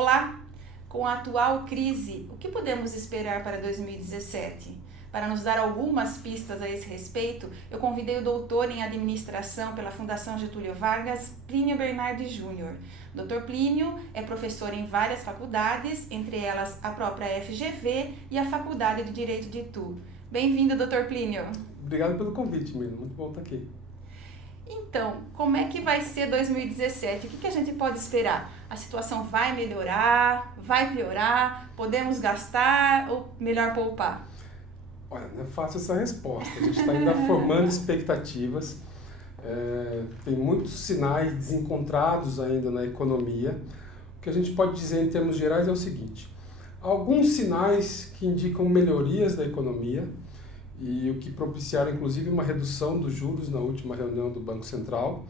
Olá! Com a atual crise, o que podemos esperar para 2017? Para nos dar algumas pistas a esse respeito, eu convidei o doutor em administração pela Fundação Getúlio Vargas, Plínio Bernardi Júnior. Dr. Plínio é professor em várias faculdades, entre elas a própria FGV e a Faculdade de Direito de Itu. Bem-vindo, Dr. Plínio. Obrigado pelo convite, Mino. Muito bom estar aqui. Então, como é que vai ser 2017? O que a gente pode esperar? A situação vai melhorar? Vai piorar? Podemos gastar ou melhor poupar? Olha, não é fácil essa resposta. A gente está ainda formando expectativas. Tem muitos sinais desencontrados ainda na economia. O que a gente pode dizer em termos gerais é o seguinte. Alguns sinais que indicam melhorias da economia e o que propiciaram inclusive uma redução dos juros na última reunião do Banco Central,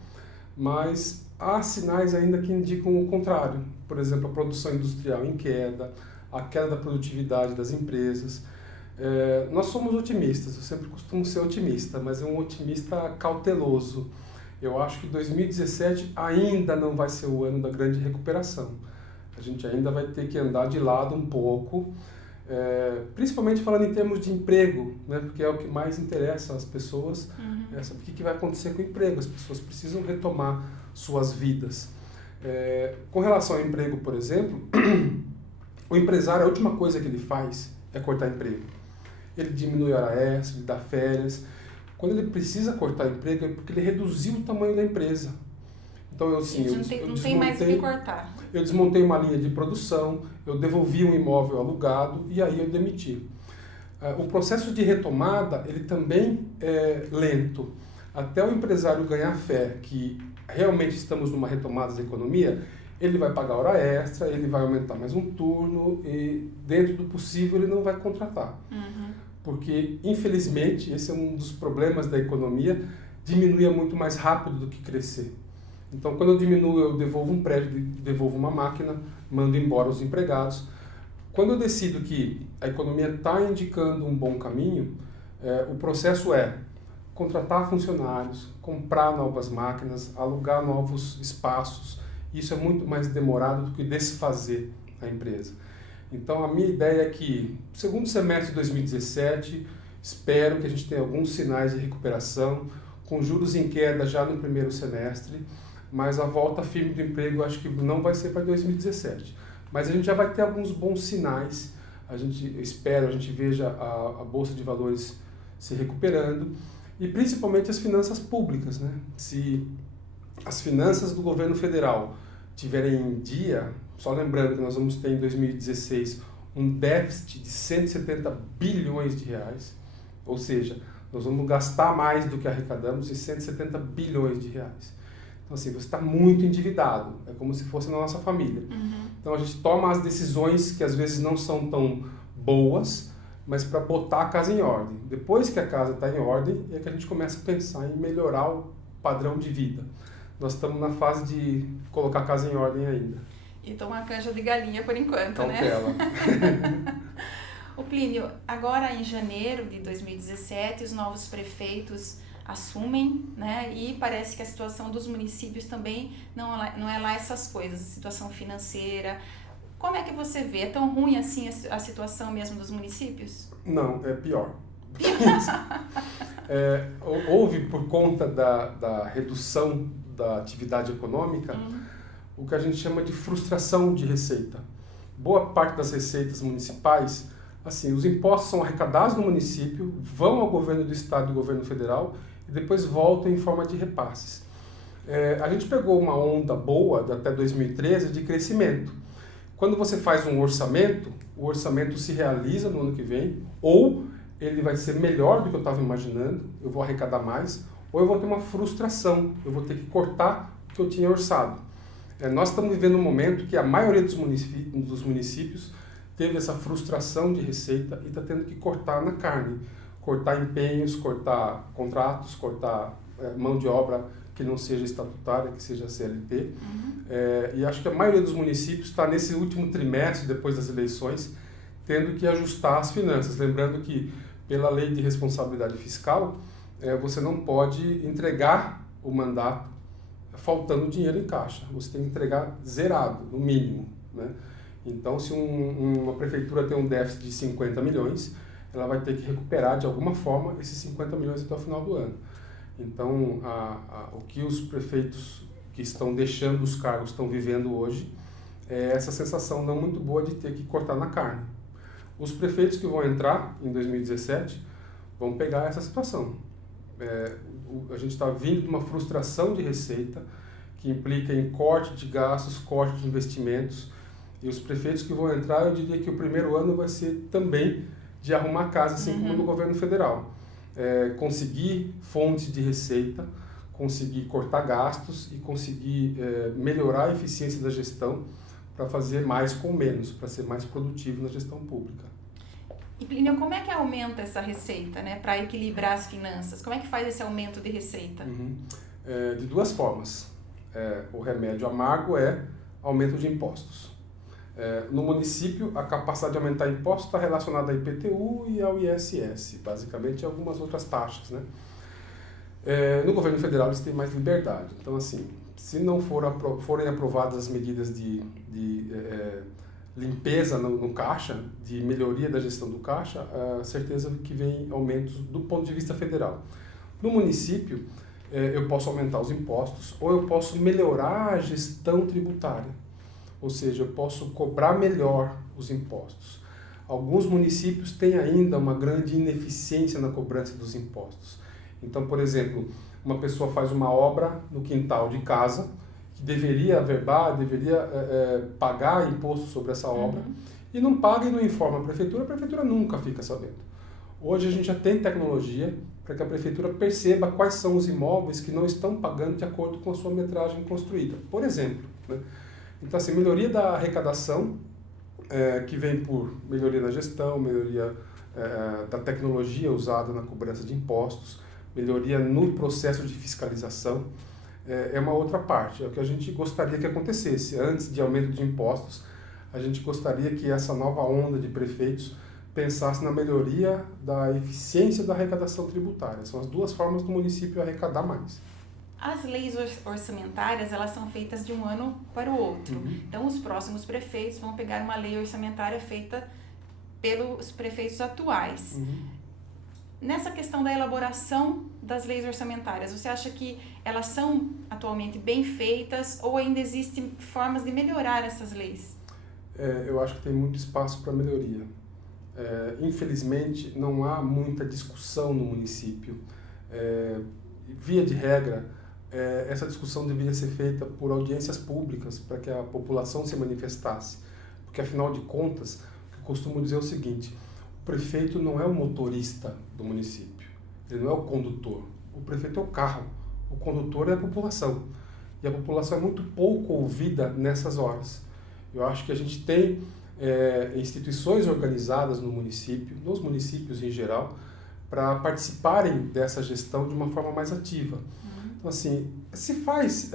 mas há sinais ainda que indicam o contrário. Por exemplo, a produção industrial em queda, a queda da produtividade das empresas. Nós somos otimistas, eu sempre costumo ser otimista, mas é um otimista cauteloso. Eu acho que 2017 ainda não vai ser o ano da grande recuperação. A gente ainda vai ter que andar de lado um pouco, principalmente falando em termos de emprego, né? Porque é o que mais interessa às pessoas, saber o que vai acontecer com o emprego. As pessoas precisam retomar suas vidas. Com relação ao emprego, por exemplo, o empresário, a última coisa que ele faz é cortar emprego. Ele diminui a hora extra, ele dá férias. Quando ele precisa cortar emprego é porque ele reduziu o tamanho da empresa. Então, não tem mais o que cortar. Eu desmontei uma linha de produção, eu devolvi um imóvel alugado e aí eu demiti. O processo de retomada, ele também é lento. Até o empresário ganhar fé que realmente estamos numa retomada da economia, ele vai pagar hora extra, ele vai aumentar mais um turno e, dentro do possível, ele não vai contratar. Porque, infelizmente, esse é um dos problemas da economia, diminuir muito mais rápido do que crescer. Então, quando eu diminuo, eu devolvo um prédio, devolvo uma máquina, mando embora os empregados. Quando eu decido que a economia está indicando um bom caminho, o processo é contratar funcionários, comprar novas máquinas, alugar novos espaços. Isso é muito mais demorado do que desfazer a empresa. Então, a minha ideia é que, no segundo semestre de 2017, espero que a gente tenha alguns sinais de recuperação, com juros em queda já no primeiro semestre, mas a volta firme do emprego acho que não vai ser para 2017. Mas a gente já vai ter alguns bons sinais, a gente veja a Bolsa de Valores se recuperando e principalmente as finanças públicas, né? Se as finanças do governo federal tiverem em dia, só lembrando que nós vamos ter em 2016 um déficit de 170 bilhões de reais, ou seja, nós vamos gastar mais do que arrecadamos em 170 bilhões de reais. Então, assim, você está muito endividado, é como se fosse na nossa família. Então, a gente toma as decisões que às vezes não são tão boas, mas para botar a casa em ordem. Depois que a casa está em ordem, é que a gente começa a pensar em melhorar o padrão de vida. Nós estamos na fase de colocar a casa em ordem ainda. E tomar canja de galinha por enquanto, Cautela. né? O Plínio, agora em janeiro de 2017, os novos prefeitos assumem, né? E parece que a situação dos municípios também não é lá essas coisas, a situação financeira. Como é que você vê? É tão ruim assim a situação mesmo dos municípios? Não, é pior. Houve, por conta da redução da atividade econômica, o que a gente chama de frustração de receita. Boa parte das receitas municipais, assim, os impostos são arrecadados no município, vão ao governo do estado e ao governo federal e depois voltam em forma de repasses. A gente pegou uma onda boa até 2013 de crescimento. Quando você faz um orçamento, o orçamento se realiza no ano que vem, ou ele vai ser melhor do que eu estava imaginando, eu vou arrecadar mais, ou eu vou ter uma frustração, eu vou ter que cortar o que eu tinha orçado. Nós estamos vivendo um momento que a maioria dos municípios teve essa frustração de receita e está tendo que cortar na carne, cortar empenhos, cortar contratos, cortar mão de obra que não seja estatutária, que seja CLT. E acho que a maioria dos municípios está nesse último trimestre, depois das eleições, tendo que ajustar as finanças. Lembrando que, pela lei de responsabilidade fiscal, você não pode entregar o mandato faltando dinheiro em caixa. Você tem que entregar zerado, no mínimo, né? Então, se uma prefeitura tem um déficit de 50 milhões, ela vai ter que recuperar de alguma forma esses 50 milhões até o final do ano. Então, o que os prefeitos que estão deixando os cargos estão vivendo hoje é essa sensação não muito boa de ter que cortar na carne. Os prefeitos que vão entrar em 2017 vão pegar essa situação. A gente está vindo de uma frustração de receita que implica em corte de gastos, corte de investimentos, e os prefeitos que vão entrar, eu diria que o primeiro ano vai ser também de arrumar a casa, assim como no governo federal. Conseguir fontes de receita, conseguir cortar gastos e conseguir melhorar a eficiência da gestão para fazer mais com menos, para ser mais produtivo na gestão pública. E Plínio, como é que aumenta essa receita, né, para equilibrar as finanças? Como é que faz esse aumento de receita? De duas formas. O remédio amargo é aumento de impostos. No município, a capacidade de aumentar impostos está relacionada ao IPTU e ao ISS, basicamente, e algumas outras taxas, né? No governo federal, eles têm mais liberdade. Então, assim, se não forem aprovadas as medidas de limpeza no caixa, de melhoria da gestão do caixa, certeza que vem aumentos do ponto de vista federal. No município, eu posso aumentar os impostos ou eu posso melhorar a gestão tributária. Ou seja, eu posso cobrar melhor os impostos. Alguns municípios têm ainda uma grande ineficiência na cobrança dos impostos. Então, por exemplo, uma pessoa faz uma obra no quintal de casa, que deveria averbar, deveria pagar imposto sobre essa obra, e não paga e não informa a prefeitura nunca fica sabendo. Hoje a gente já tem tecnologia para que a prefeitura perceba quais são os imóveis que não estão pagando de acordo com a sua metragem construída, por exemplo, né? Então, assim, melhoria da arrecadação, que vem por melhoria na gestão, melhoria da tecnologia usada na cobrança de impostos, melhoria no processo de fiscalização, é uma outra parte. É o que a gente gostaria que acontecesse. Antes de aumento de impostos, a gente gostaria que essa nova onda de prefeitos pensasse na melhoria da eficiência da arrecadação tributária. São as duas formas do município arrecadar mais. As leis orçamentárias, elas são feitas de um ano para o outro. Então, os próximos prefeitos vão pegar uma lei orçamentária feita pelos prefeitos atuais. Nessa questão da elaboração das leis orçamentárias, você acha que elas são atualmente bem feitas ou ainda existem formas de melhorar essas leis? Eu acho que tem muito espaço para melhoria. Infelizmente, não há muita discussão no município. Via de regra, essa discussão deveria ser feita por audiências públicas para que a população se manifestasse. Porque, afinal de contas, eu costumo dizer o seguinte: o prefeito não é o motorista do município, ele não é o condutor. O prefeito é o carro, o condutor é a população. E a população é muito pouco ouvida nessas horas. Eu acho que a gente tem instituições organizadas no município, nos municípios em geral, para participarem dessa gestão de uma forma mais ativa. Então, assim, se faz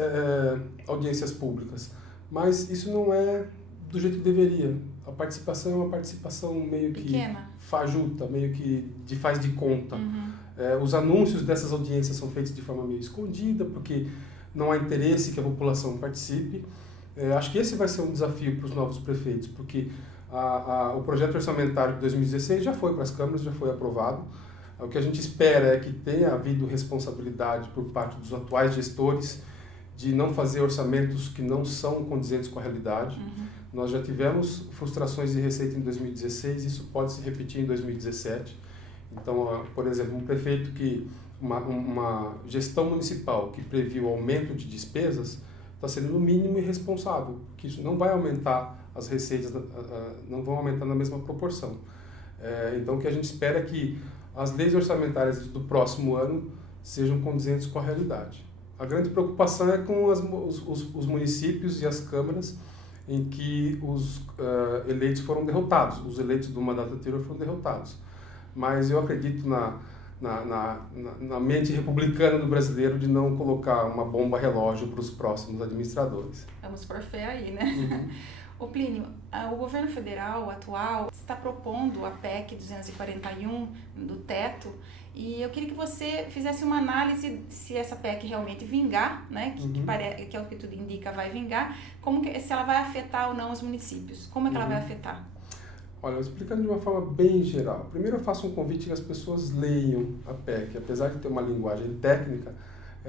audiências públicas, mas isso não é do jeito que deveria. A participação é uma participação meio que pequena, fajuta, meio que faz de conta. Os anúncios dessas audiências são feitos de forma meio escondida, porque não há interesse que a população participe. Acho que esse vai ser um desafio para os novos prefeitos, porque o projeto orçamentário de 2016 já foi para as câmaras, já foi aprovado. O que a gente espera é que tenha havido responsabilidade por parte dos atuais gestores de não fazer orçamentos que não são condizentes com a realidade. Nós já tivemos frustrações de receita em 2016, isso pode se repetir em 2017. Então, por exemplo, um prefeito uma gestão municipal que previu aumento de despesas está sendo no mínimo irresponsável, porque isso não vai aumentar as receitas, não vão aumentar na mesma proporção. Então, o que a gente espera é que as leis orçamentárias do próximo ano sejam condizentes com a realidade. A grande preocupação é com os municípios e as câmaras em que os eleitos foram derrotados, os eleitos do mandato anterior foram derrotados. Mas eu acredito na mente republicana do brasileiro de não colocar uma bomba relógio para os próximos administradores. Vamos por fé aí, né? Ô Plínio, o governo federal atual está propondo a PEC 241 do teto E eu queria que você fizesse uma análise se essa PEC realmente vingar, né, que é o que tudo indica vai vingar, se ela vai afetar ou não os municípios. Como é que ela vai afetar? Olha, explicando de uma forma bem geral. Primeiro eu faço um convite que as pessoas leiam a PEC. Apesar de ter uma linguagem técnica,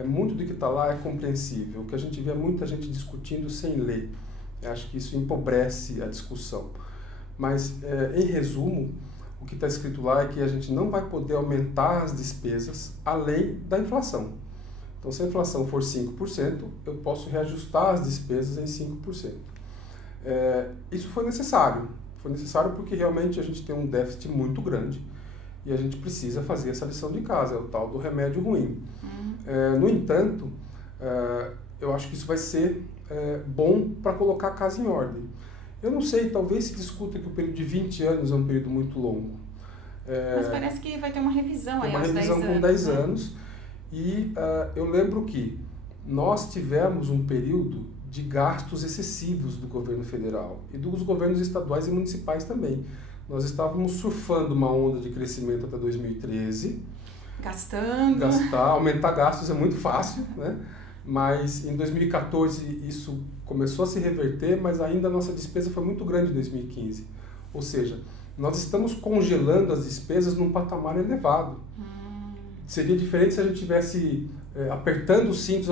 muito do que está lá é compreensível. O que a gente vê é muita gente discutindo sem ler. Eu acho que isso empobrece a discussão. Mas, em resumo, o que está escrito lá é que a gente não vai poder aumentar as despesas além da inflação. Então, se a inflação for 5%, eu posso reajustar as despesas em 5%. Isso foi necessário. Foi necessário porque realmente a gente tem um déficit muito grande e a gente precisa fazer essa lição de casa, é o tal do remédio ruim. No entanto, eu acho que isso vai ser bom para colocar a casa em ordem. Eu não sei, talvez se discuta que o período de 20 anos é um período muito longo. Mas parece que vai ter uma revisão aí aos 10 anos. Uma revisão com 10 anos. E eu lembro que nós tivemos um período de gastos excessivos do governo federal e dos governos estaduais e municipais também. Nós estávamos surfando uma onda de crescimento até 2013. Aumentar gastos é muito fácil, né? Mas em 2014 isso começou a se reverter, mas ainda a nossa despesa foi muito grande em 2015. Ou seja, nós estamos congelando as despesas num patamar elevado. Seria diferente se a gente tivesse apertando os cintos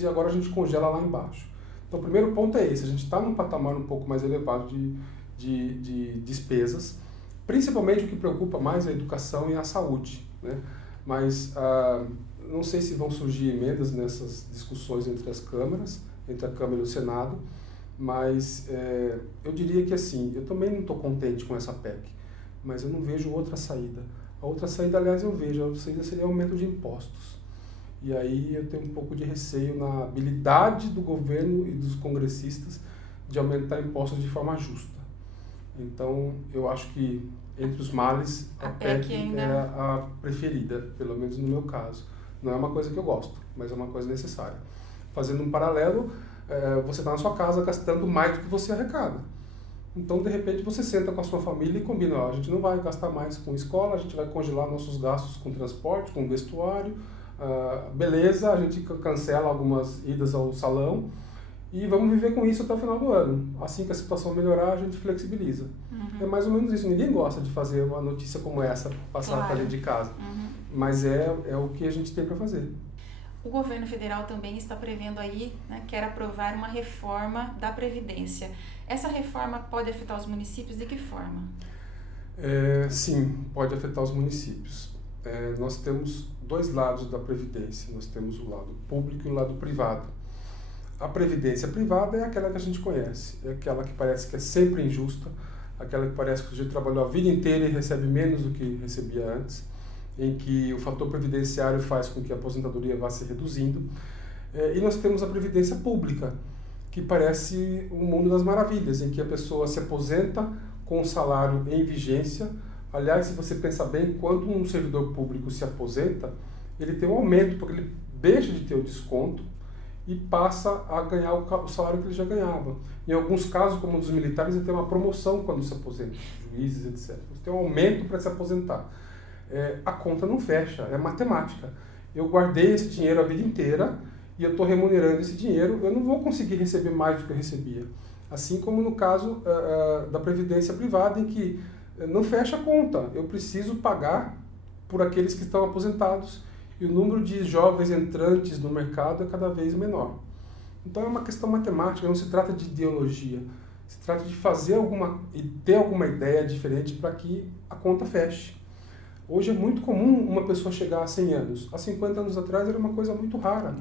e agora a gente congela lá embaixo. Então o primeiro ponto é esse, a gente está num patamar um pouco mais elevado de despesas, principalmente o que preocupa mais é a educação e a saúde, né? Mas não sei se vão surgir emendas nessas discussões entre as câmaras, entre a Câmara e o Senado, mas eu diria que assim, eu também não estou contente com essa PEC, mas eu não vejo outra saída. A outra saída, aliás, eu vejo, a outra saída seria aumento de impostos. E aí eu tenho um pouco de receio na habilidade do governo e dos congressistas de aumentar impostos de forma justa. Então, eu acho que, entre os males, a PEC é a preferida, pelo menos no meu caso. Não é uma coisa que eu gosto, mas é uma coisa necessária. Fazendo um paralelo, você está na sua casa gastando mais do que você arrecada. Então, de repente, você senta com a sua família e combina, a gente não vai gastar mais com escola, a gente vai congelar nossos gastos com transporte, com vestuário, beleza, a gente cancela algumas idas ao salão e vamos viver com isso até o final do ano. Assim que a situação melhorar, a gente flexibiliza. É mais ou menos isso, ninguém gosta de fazer uma notícia como essa, passar para dentro de casa, mas é o que a gente tem para fazer. O governo federal também está prevendo aí, né, quer aprovar uma reforma da Previdência. Essa reforma pode afetar os municípios de que forma? Sim, pode afetar os municípios. Nós temos dois lados da Previdência. Nós temos o lado público e o lado privado. A Previdência privada é aquela que a gente conhece. É aquela que parece que é sempre injusta, aquela que parece que o sujeito trabalhou a vida inteira e recebe menos do que recebia antes, em que o fator previdenciário faz com que a aposentadoria vá se reduzindo. E nós temos a Previdência Pública, que parece um mundo das maravilhas, em que a pessoa se aposenta com o salário em vigência. Aliás, se você pensar bem, quando um servidor público se aposenta, ele tem um aumento, porque ele deixa de ter o desconto e passa a ganhar o salário que ele já ganhava. Em alguns casos, como dos militares, ele tem uma promoção quando se aposenta, juízes, etc. Você tem um aumento para se aposentar. A conta não fecha, é matemática. Eu guardei esse dinheiro a vida inteira e eu estou remunerando esse dinheiro, eu não vou conseguir receber mais do que eu recebia. Assim como no caso da Previdência Privada, em que não fecha a conta, eu preciso pagar por aqueles que estão aposentados e o número de jovens entrantes no mercado é cada vez menor. Então é uma questão matemática, não se trata de ideologia, se trata de fazer e ter alguma ideia diferente para que a conta feche. Hoje é muito comum uma pessoa chegar a 100 anos. Há 50 anos atrás era uma coisa muito rara.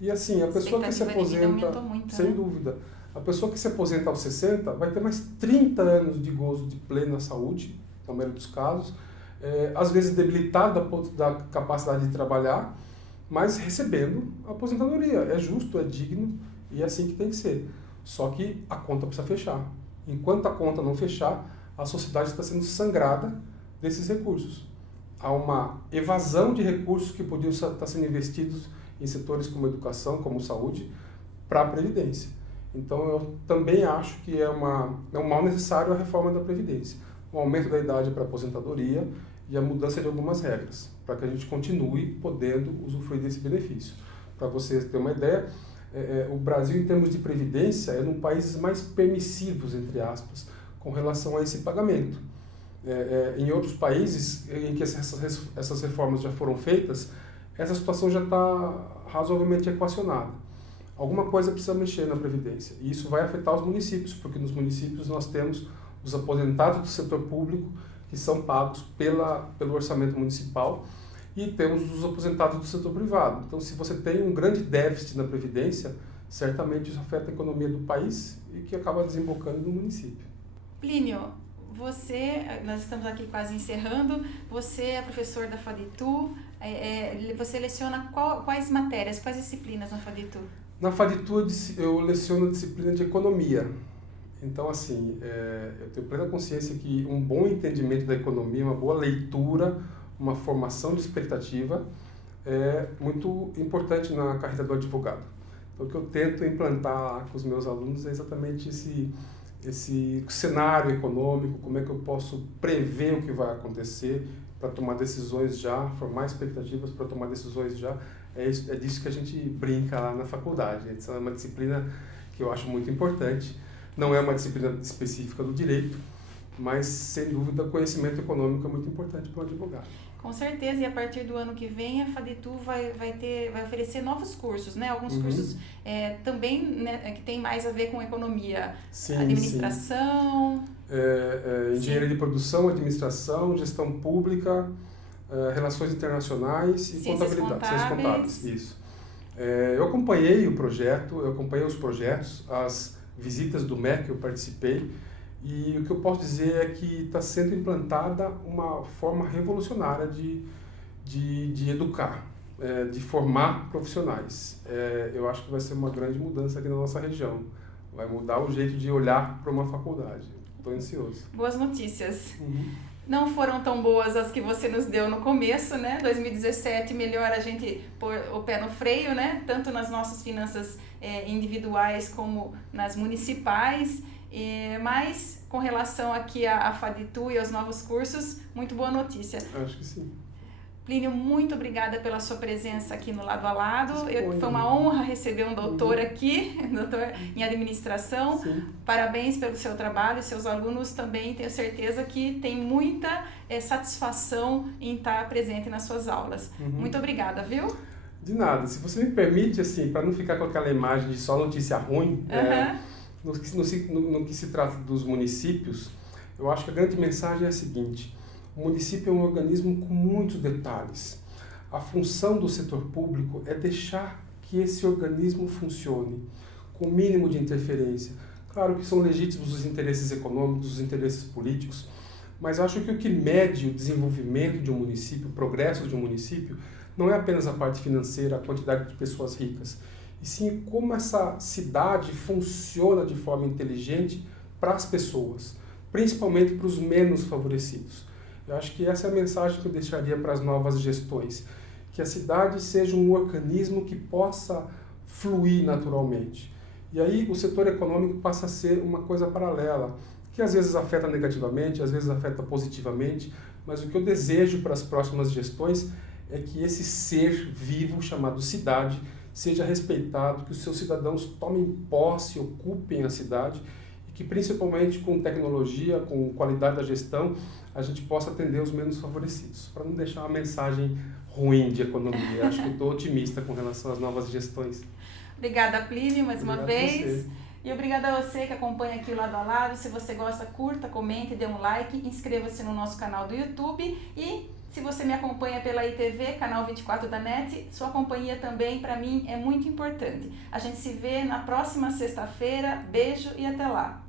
E assim, a pessoa que se aposenta, muito, sem dúvida, a pessoa que se aposenta aos 60 vai ter mais 30 anos de gozo de plena saúde, na maioria dos casos, às vezes debilitada da capacidade de trabalhar, mas recebendo a aposentadoria. É justo, é digno e é assim que tem que ser. Só que a conta precisa fechar. Enquanto a conta não fechar, a sociedade está sendo sangrada desses recursos. Há uma evasão de recursos que podiam estar sendo investidos em setores como educação, como saúde, para a Previdência. Então, eu também acho que é um mal necessário a reforma da Previdência. O aumento da idade para a aposentadoria e a mudança de algumas regras, para que a gente continue podendo usufruir desse benefício. Para vocês terem uma ideia, o Brasil, em termos de previdência, é um dos países mais permissivos, entre aspas, com relação a esse pagamento. Em outros países em que essas reformas já foram feitas, essa situação já está razoavelmente equacionada. Alguma coisa precisa mexer na Previdência, e isso vai afetar os municípios, porque nos municípios nós temos os aposentados do setor público, que são pagos pelo orçamento municipal, e temos os aposentados do setor privado. Então, se você tem um grande déficit na Previdência, certamente isso afeta a economia do país e que acaba desembocando no município. Plínio, nós estamos aqui quase encerrando, você é professor da FADITU, você leciona quais matérias, quais disciplinas na FADITU? Na FADITU eu leciono a disciplina de Economia. Então, assim, eu tenho plena consciência que um bom entendimento da economia, uma boa leitura, uma formação de expectativa é muito importante na carreira do advogado. Então, o que eu tento implantar com os meus alunos é exatamente esse cenário econômico, como é que eu posso prever o que vai acontecer para tomar decisões já, formar expectativas para tomar decisões já. É disso que a gente brinca lá na faculdade. Essa é uma disciplina que eu acho muito importante. Não é uma disciplina específica do direito, mas, sem dúvida, conhecimento econômico é muito importante para o advogado. Com certeza, e a partir do ano que vem a FADITU vai oferecer novos cursos, né? Alguns cursos também, né, que tem mais a ver com economia, sim, administração... engenharia de produção, administração, gestão pública, relações internacionais e contabilidade, ciências contábeis. Isso. Eu acompanhei o projeto, eu acompanhei os projetos, as visitas do MEC que eu participei, e o que eu posso dizer é que está sendo implantada uma forma revolucionária de educar, de formar profissionais. Eu acho que vai ser uma grande mudança aqui na nossa região. Vai mudar o jeito de olhar para uma faculdade. Estou ansioso. Boas notícias. Uhum. Não foram tão boas as que você nos deu no começo, né? 2017, melhor a gente pôr o pé no freio, né? Tanto nas nossas finanças individuais como nas municipais. Mas, com relação aqui à FADITU e aos novos cursos, muito boa notícia. Acho que sim. Plínio, muito obrigada pela sua presença aqui no Lado a Lado. Foi uma honra receber um doutor aqui, doutor em administração. Sim. Parabéns pelo seu trabalho, seus alunos também, tenho certeza que tem muita satisfação em estar presente nas suas aulas. Muito obrigada, viu? De nada. Se você me permite, assim, para não ficar com aquela imagem de só notícia ruim, no que se trata dos municípios, eu acho que a grande mensagem é a seguinte: o município é um organismo com muitos detalhes. A função do setor público é deixar que esse organismo funcione com o mínimo de interferência. Claro que são legítimos os interesses econômicos, os interesses políticos, mas acho que o que mede o desenvolvimento de um município, o progresso de um município, não é apenas a parte financeira, a quantidade de pessoas ricas, e sim como essa cidade funciona de forma inteligente para as pessoas, principalmente para os menos favorecidos. Eu acho que essa é a mensagem que eu deixaria para as novas gestões, que a cidade seja um organismo que possa fluir naturalmente. E aí o setor econômico passa a ser uma coisa paralela, que às vezes afeta negativamente, às vezes afeta positivamente, mas o que eu desejo para as próximas gestões é que esse ser vivo chamado cidade seja respeitado, que os seus cidadãos tomem posse, ocupem a cidade e que principalmente com tecnologia, com qualidade da gestão, a gente possa atender os menos favorecidos, para não deixar uma mensagem ruim de economia. Acho que eu estou otimista com relação às novas gestões. Obrigada, Plínio, mais uma vez. Você. E obrigada a você que acompanha aqui o Lado a Lado. Se você gosta, curta, comente, dê um like, inscreva-se no nosso canal do YouTube e se você me acompanha pela ITV, canal 24 da NET, sua companhia também, para mim, é muito importante. A gente se vê na próxima sexta-feira. Beijo e até lá!